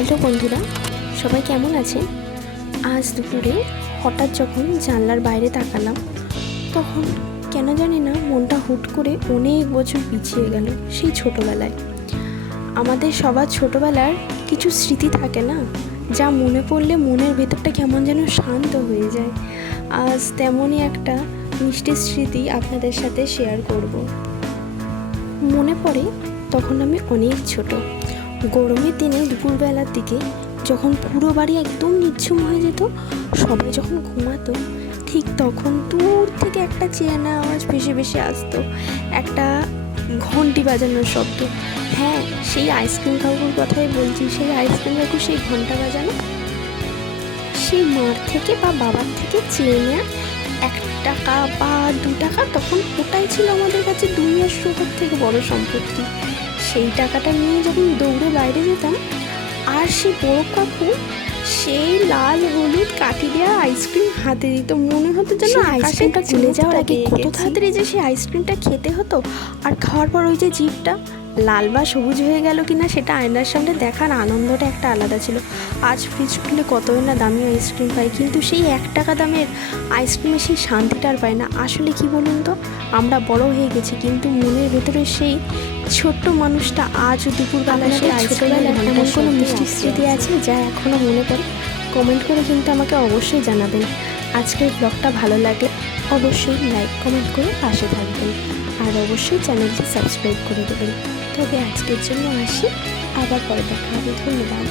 Hello বন্ধুরা, সবাই কেমন আছেন? আজ দুপুরে হঠাৎ যখন জানলার বাইরে তাকালাম, তখন কেন জানি না মনটা হুট করে অনেক বছর পিছিয়ে গেল সেই ছোটোবেলায়। আমাদের সবার ছোটোবেলার কিছু স্মৃতি থাকে না, যা মনে পড়লে মনের ভেতরটা কেমন যেন শান্ত হয়ে যায়। আজ তেমনই একটা মিষ্টি স্মৃতি আপনাদের সাথে শেয়ার করব। মনে পড়ে তখন আমি অনেক ছোট। গরমের দিনে দুপুরবেলার দিকে যখন পুরো বাড়ি একদম নিঝুম হয়ে যেত, সবাই যখন ঘুমাতো, ঠিক তখন দূর থেকে একটা চেনা আওয়াজ ভেসে ভেসে আসতো, একটা ঘন্টি বাজানোর শব্দ। হ্যাঁ, সেই আইসক্রিম কাকুর কথাই বলছি। সেই আইসক্রিম কাকু সেই ঘন্টা বাজানো, সেই মার থেকে বা বাবার থেকে চেয়ে নেওয়া 1 টাকা বা 2 টাকা, তখন ওটাই ছিল আমাদের কাছে দুনিয়ার সব থেকে বড় সম্পত্তি। সেই টাকাটা নিয়ে যখন দৌড়ে বাইরে যেতাম, আর সেই বড় কাকু সেই লাল হলুদ কাঠি দেওয়া আইসক্রিম হাতে দিত, মনে হতো যেন আইসক্রিমটা গলে যাওয়ার আগে কত তাড়াতাড়ি যে সেই আইসক্রিমটা খেতে হতো। আর খাওয়ার পর ওই যে জিভটা লাল বা সবুজ হয়ে গেল কিনা সেটা আয়নার সামনে দেখার আনন্দটা একটা আলাদা ছিল। আজ ফ্রিজ খুললে কতই না দামি আইসক্রিম পাই, কিন্তু সেই 1 টাকা দামের আইসক্রিমে সেই শান্তিটা আর পাই না। আসলে কি বলুন তো, আমরা বড় হয়ে গেছি, কিন্তু মনের ভেতরে সেই ছোট্ট মানুষটা আজও দুপুরবেলা সেই ছোটোবেলার এমন কোনো মিষ্টি স্মৃতি আছে যা এখনও মনে পড়ে? কমেন্ট করে কিন্তু আমাকে অবশ্যই জানাবেন। আজকের ব্লগটা ভালো লাগলে অবশ্যই লাইক কমেন্ট করে পাশে থাকবেন, আর অবশ্যই চ্যানেলটি সাবস্ক্রাইব করে দেবেন। তবে আজকের জন্য আসি, আবার পরে দেখা হবে। ধন্যবাদ।